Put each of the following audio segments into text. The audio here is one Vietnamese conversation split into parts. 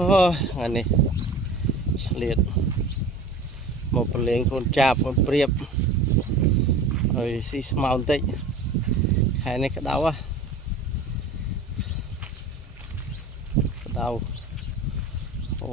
อันนี้เฉลี่ยหมดเปลี่ยนคนจับคนเปรียบเอ้ยซีสมาร์ติแค่นี้ก็เดาอะเดาโอ้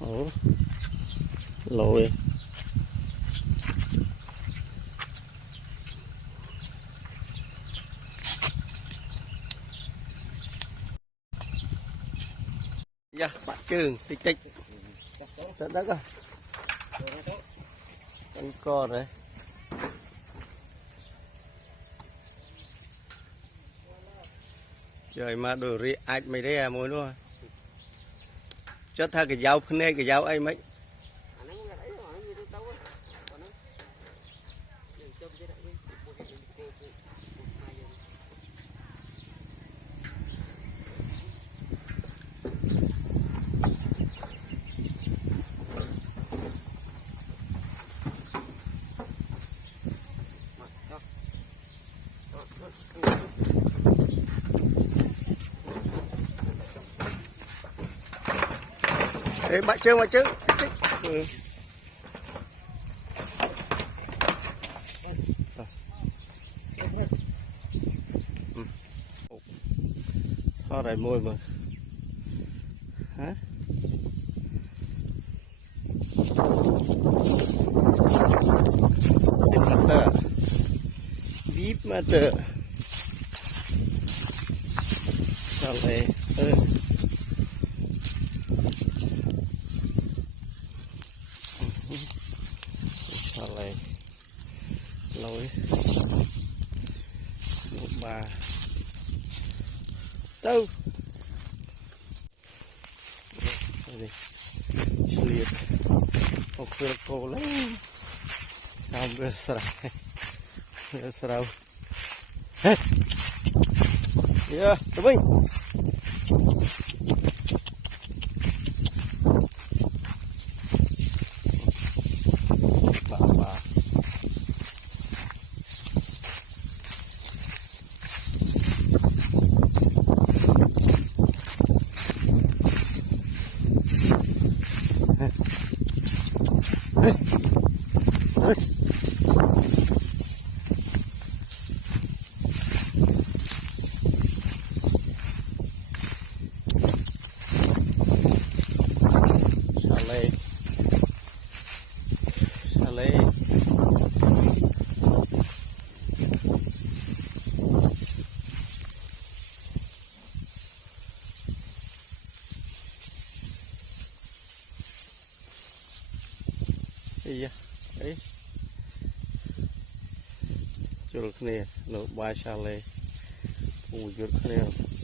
Ủa, lội dạ bạn trường thì chích đất đất à con con đấy trời mà đồ ri ai mày đấy à mồi luôn cho tha cái dao phân cái dao ấy mấy để bạn chơi ừ. Thôi đầy môi mà hả để mặt tờ vip mà tờ sao lại lại lối một bà đâu đây liệt một cái cổ lấy xong rồi sờ hết yeah tụi mình iya chul khne lo ba chale pujur khne